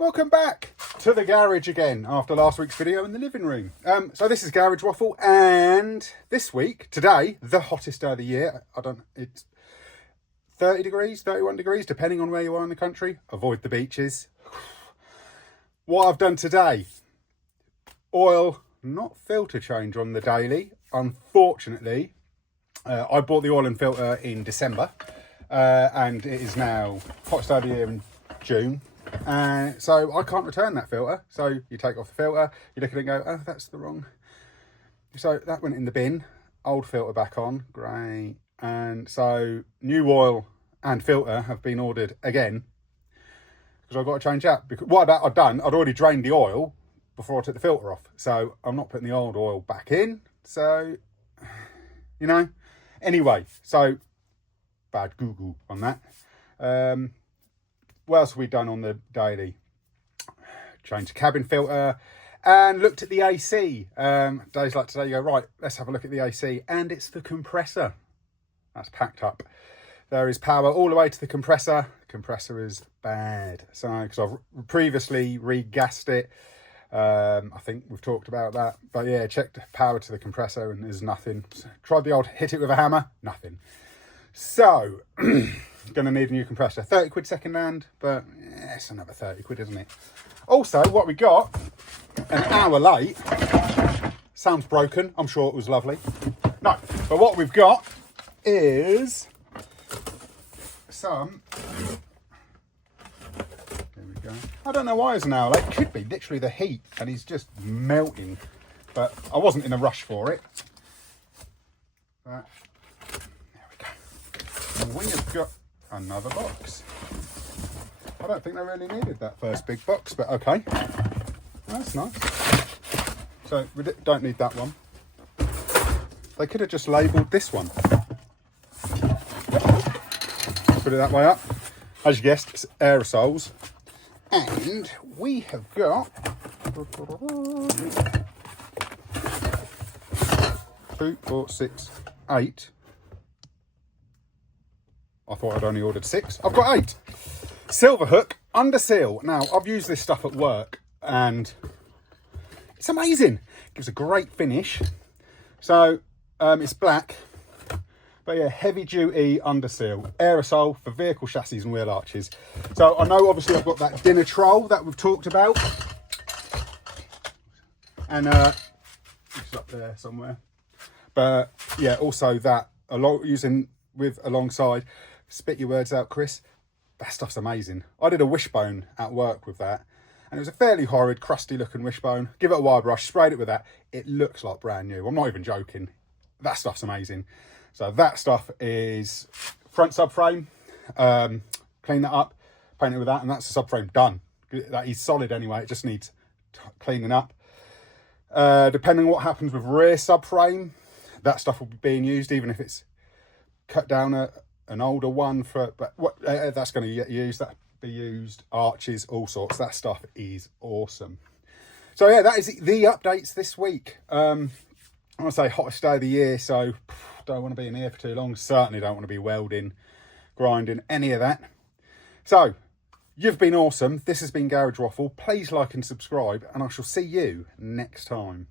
Welcome back to the garage again after last week's video in the living room. So this is Garage Waffle, and this week, today, the hottest day of the year. It's 30 degrees, 31 degrees, depending on where you are in the country. Avoid the beaches. What I've done today, oil, not filter change on the daily. Unfortunately, I bought the oil and filter in December, and it is now hottest day of the year in June. So I can't return that filter. So you take off the filter, you look at it and go, oh, that's the wrong. So that went in the bin, old filter back on, great. And so new oil and filter have been ordered again because I've got to change that. Because what I'd done, I'd already drained the oil before I took the filter off. So I'm not putting the old oil back in. So, you know, anyway, so bad Google on that. What else have we done on the daily? Changed the cabin filter and looked at the AC. Days like today, you go, right, let's have a look at the AC. And it's the compressor. That's packed up. There is power all the way to the compressor. The compressor is bad. So, because I've previously re-gassed it. I think we've talked about that. But yeah, checked power to the compressor and there's nothing. Tried the old hit it with a hammer, nothing. So, going to need a new compressor. 30 quid second hand, but yeah, it's another 30 quid, isn't it? Also, what we got, an hour late, sounds broken. I'm sure it was lovely. No, but what we've got is some, there we go. I don't know why it's an hour late. It could be literally the heat and he's just melting, but I wasn't in a rush for it. But there we go. And we have got another box. I don't think they really needed that first big box, but okay. That's nice. So we don't need that one. They could have just labelled this one. Put it that way up. As you guessed, it's aerosols. And we have got 2, 4, 6, 8. I thought I'd only ordered 6. I've got 8. Silver hook under seal. Now, I've used this stuff at work and it's amazing. It gives a great finish. So, it's black. But yeah, heavy duty under seal. Aerosol for vehicle chassis and wheel arches. So, I know obviously I've got that dinner troll that we've talked about. And it's up there somewhere. But yeah, also that using with alongside. Spit your words out, Chris. That stuff's amazing. I did a wishbone at work with that, and it was a fairly horrid, crusty looking wishbone. Give it a wire brush, sprayed it with that. It looks like brand new. I'm not even joking. That stuff's amazing. So that stuff is front subframe. Clean that up, paint it with that, and that's the subframe done. That is solid anyway. It just needs cleaning up. Depending on what happens with rear subframe, that stuff will be being used, even if it's cut down an older one but that's going to get used. That be used, arches, all sorts. That stuff is awesome. So yeah, that is the updates this week. I want to say hottest day of the year, so don't want to be in here for too long. Certainly don't want to be welding, grinding, any of that. So you've been awesome. This has been Garage Waffle. Please like and subscribe, and I shall see you next time.